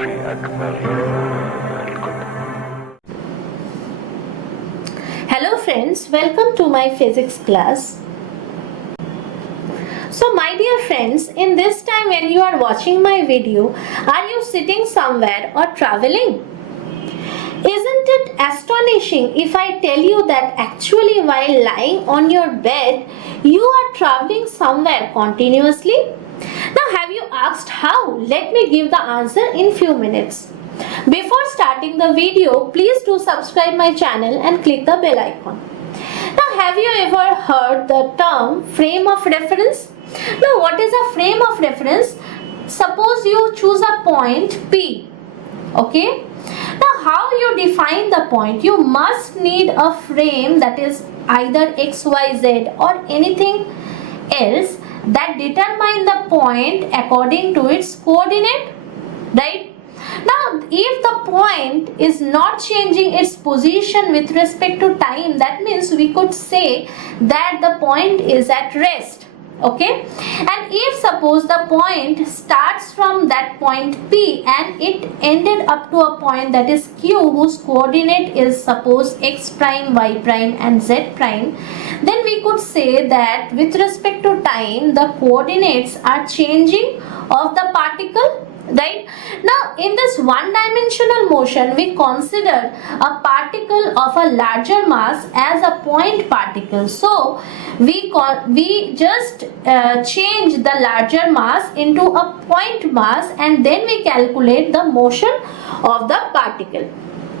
Hello friends, welcome to my physics class. So my dear friends, in this time when you are watching my video, are you sitting somewhere or traveling? Isn't it astonishing if I tell you that actually while lying on your bed, you are traveling somewhere continuously? Now have you asked how? Let me give the answer in few minutes. Before starting the video, please do subscribe my channel and click the bell icon. Now have you ever heard the term frame of reference? Now what is a frame of reference? Suppose you choose a point P. Okay? Now how you define the point? You must need a frame that is either XYZ or anything else that determine the point according to its coordinate, right? Now if the point is not changing its position with respect to time, that means we could say that the point is at rest. Okay, and if suppose the point starts from that point P and it ended up to a point that is Q whose coordinate is suppose X prime, Y prime and Z prime, then we could say that with respect to time the coordinates are changing of the particle, right? Now in this one-dimensional motion we consider a particle of a larger mass as a point particle. So we just change the larger mass into a point mass and then we calculate the motion of the particle.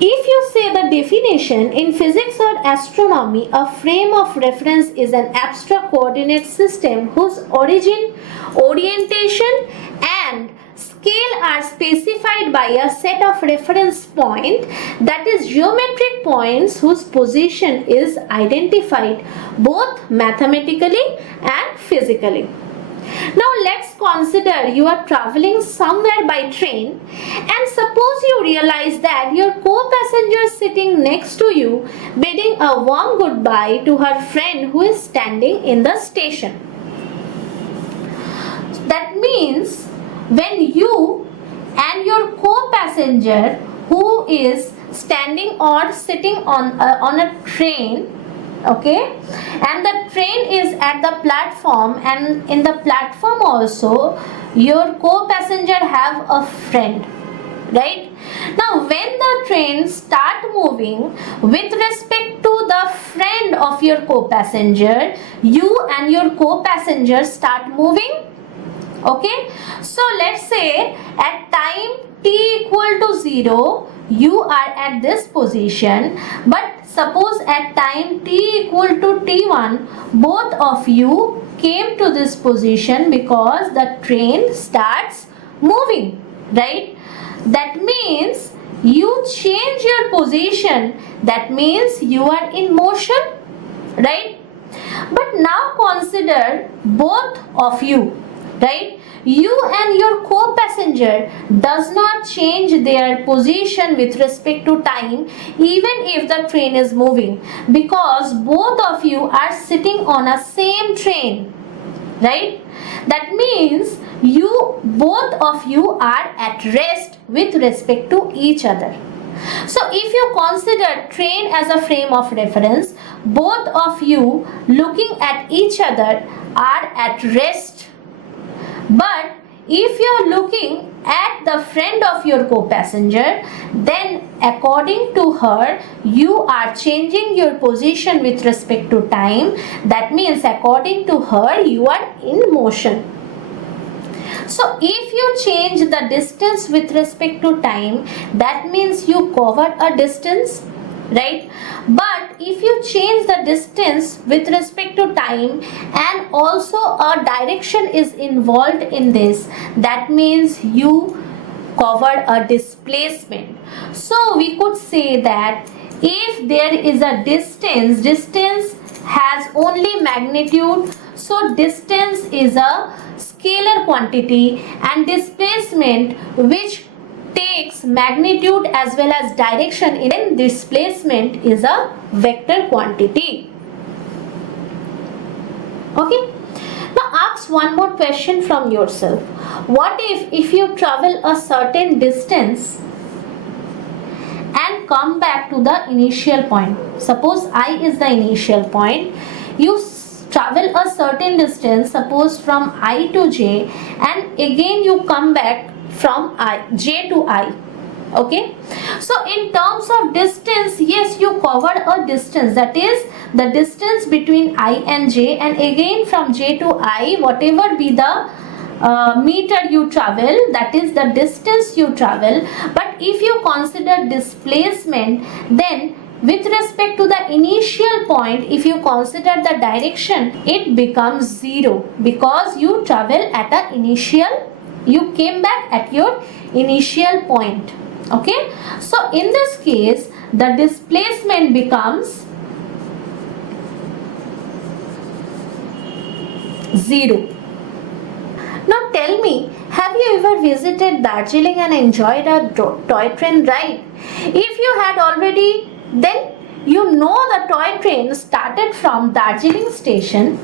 If you say the definition in physics or astronomy, a frame of reference is an abstract coordinate system whose origin, orientation and scale are specified by a set of reference points, that is geometric points whose position is identified both mathematically and physically. Now let's consider you are traveling somewhere by train and suppose you realize that your co-passenger sitting next to you bidding a warm goodbye to her friend who is standing in the station. That means when you and your co-passenger who is standing or sitting on a train, okay, and the train is at the platform and in the platform also your co-passenger have a friend, right? Now when the train start moving with respect to the friend of your co-passenger, you and your co-passenger start moving. Okay, so let's say at time t equal to 0 you are at this position, but suppose at time t equal to t1 both of you came to this position because the train starts moving, right? That means you change your position, that means you are in motion, right? But now consider both of you, right? You and your co-passenger does not change their position with respect to time even if the train is moving, because both of you are sitting on a same train, right? That means both of you are at rest with respect to each other. So if you consider train as a frame of reference, both of you looking at each other are at rest. But if you are looking at the friend of your co-passenger, then according to her you are changing your position with respect to time. That means according to her you are in motion. So if you change the distance with respect to time, that means you cover a distance, right? But if you change the distance with respect to time and also a direction is involved in this, that means you cover a displacement. So we could say that if there is a distance has only magnitude, so distance is a scalar quantity and displacement which takes magnitude as well as direction in displacement is a vector quantity. Okay. Now ask one more question from yourself. What if you travel a certain distance and come back to the initial point? Suppose I is the initial point. You travel a certain distance, suppose from I to J, and again you come back from J to I. Okay, so in terms of distance, yes, you covered a distance, that is the distance between I and J, and again from J to I, whatever be the meter you travel, that is the distance you travel. But if you consider displacement, then with respect to the initial point, if you consider the direction, it becomes 0, because you travel at a initial, you came back at your initial point. Okay, so in this case the displacement becomes 0. Now tell me, have you ever visited Darjeeling and enjoyed a toy train ride? If you had already, then you know the toy train started from Darjeeling station,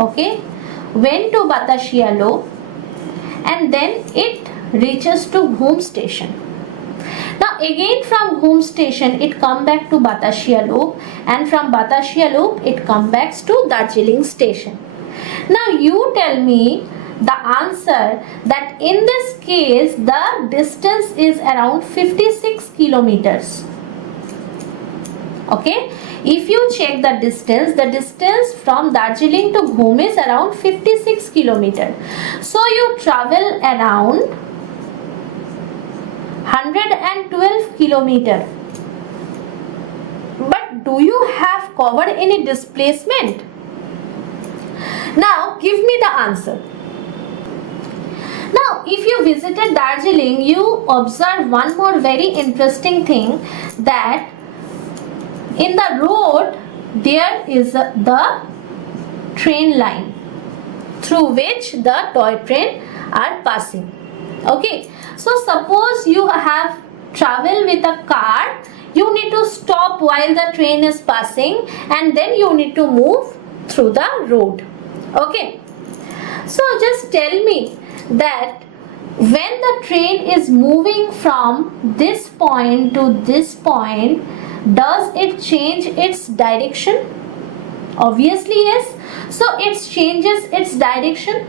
okay, went to Batashia Loop, and then it reaches to Ghum station. Now again from Ghum station it come back to Batashia Loop, and from Batashia Loop it come back to Darjeeling station. Now you tell me the answer, that in this case the distance is around 56 kilometers. Okay, if you check the distance from Darjeeling to Ghum is around 56 kilometers. So you travel around 112 kilometers. But do you have covered any displacement? Now give me the answer. Now if you visited Darjeeling, you observe one more very interesting thing, that in the road there is the train line through which the toy train are passing. Okay, so suppose you have travel with a car, you need to stop while the train is passing, and then you need to move through the road. Okay, so just tell me that when the train is moving from this point to this point, does it change its direction? Obviously yes. So it changes its direction.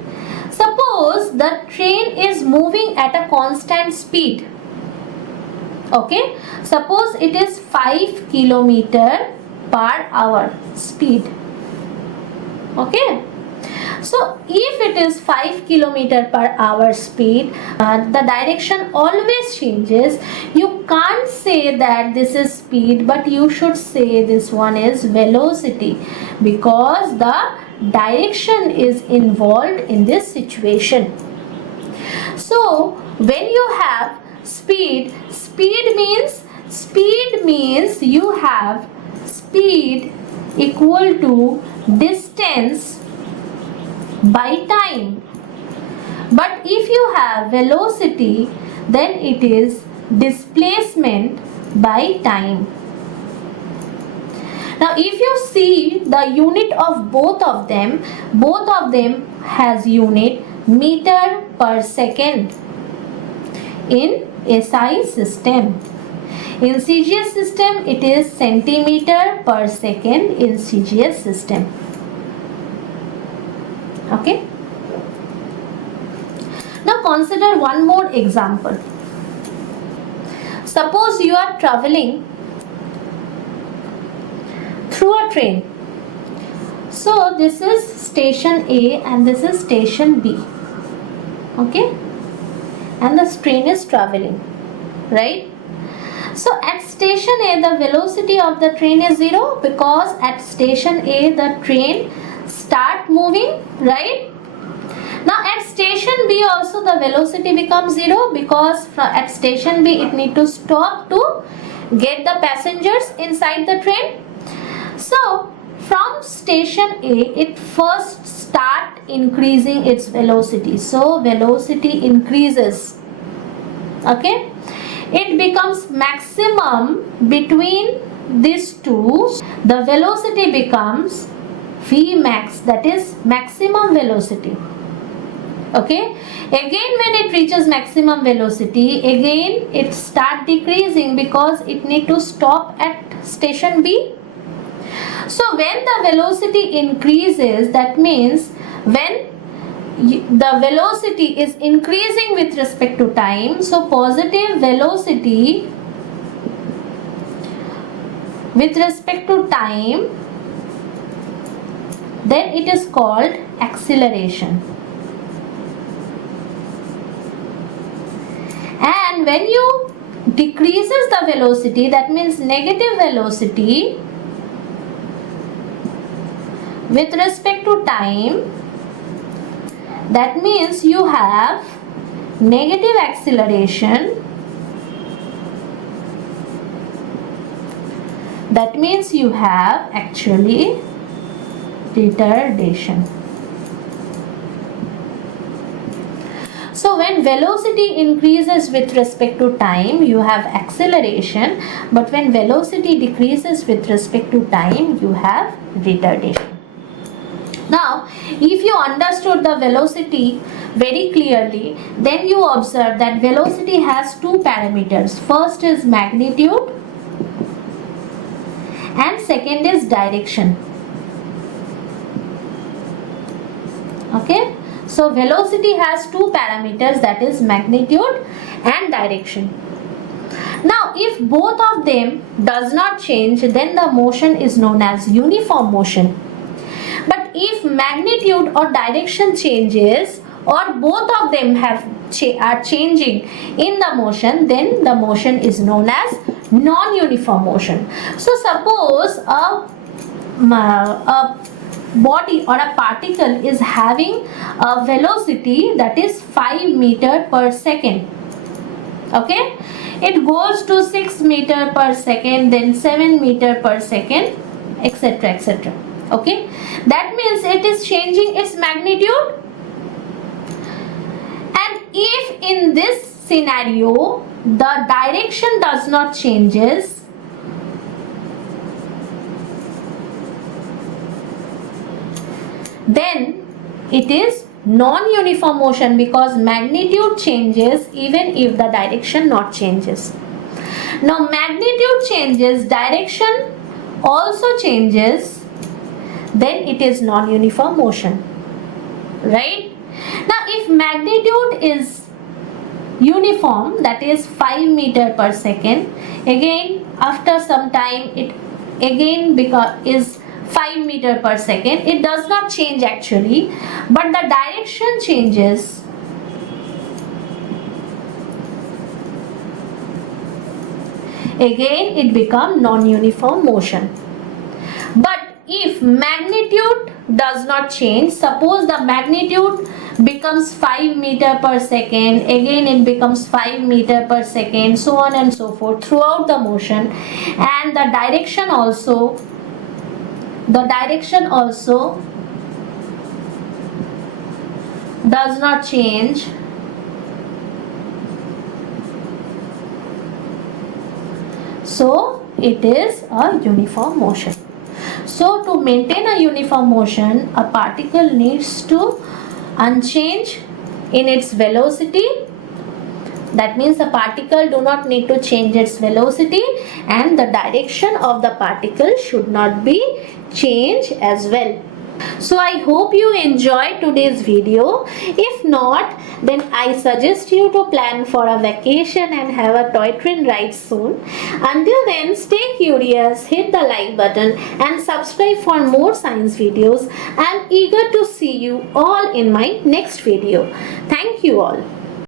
Suppose the train is moving at a constant speed. Okay, suppose it is 5 kilometer per hour speed. Okay, so if it is 5 kilometer per hour speed, the direction always changes. You can't say that this is speed, but you should say this one is velocity, because the direction is involved in this situation. So when you have speed means you have speed equal to distance by time. But if you have velocity, then it is displacement by time. Now if you see the unit of both of them has unit meter per second in SI system. In CGS system it is centimeter per second in CGS system. Okay. Now consider one more example. Suppose you are traveling through a train. So this is station A and this is station B. Okay, and the train is traveling, right? So at station A the velocity of the train is 0, because at station A the train start moving, right? Now at station B also the velocity becomes 0, because at station B it need to stop to get the passengers inside the train. So from station A it first start increasing its velocity. So velocity increases. Okay, it becomes maximum between these two. The velocity becomes V max, that is maximum velocity. Okay, again when it reaches maximum velocity, again it start decreasing because it need to stop at station B. So when the velocity increases, that means when the velocity is increasing with respect to time, so positive velocity with respect to time, then it is called acceleration. And when you decreases the velocity, that means negative velocity with respect to time, that means you have negative acceleration, that means you have actually retardation. So when velocity increases with respect to time, you have acceleration, but when velocity decreases with respect to time, you have retardation. Now, if you understood the velocity very clearly, then you observe that velocity has two parameters. First is magnitude and second is direction. Okay, so velocity has two parameters, that is magnitude and direction. Now, if both of them does not change, then the motion is known as uniform motion. But if magnitude or direction changes, or both of them are changing in the motion, then the motion is known as non-uniform motion. So suppose a body or a particle is having a velocity that is 5 meter per second. Okay, it goes to 6 meter per second, then 7 meter per second, etc., etc. Okay, that means it is changing its magnitude. And if in this scenario the direction does not changes, then it is non-uniform motion, because magnitude changes even if the direction not changes. Now magnitude changes, direction also changes, then it is non-uniform motion, right? Now if magnitude is uniform, that is 5 meter per second, again after some time it again is 5 meter per second, it does not change actually, but the direction changes. Again it becomes non-uniform motion. But if magnitude does not change, suppose the magnitude becomes 5 meter per second, again it becomes 5 meter per second, so on and so forth throughout the motion, and the direction also does not change, so it is a uniform motion. So to maintain a uniform motion, a particle needs to unchange in its velocity. That means the particle do not need to change its velocity, and the direction of the particle should not be changed as well. So I hope you enjoyed today's video. If not, then I suggest you to plan for a vacation and have a toy train ride soon. Until then, stay curious, hit the like button and subscribe for more science videos. I am eager to see you all in my next video. Thank you all.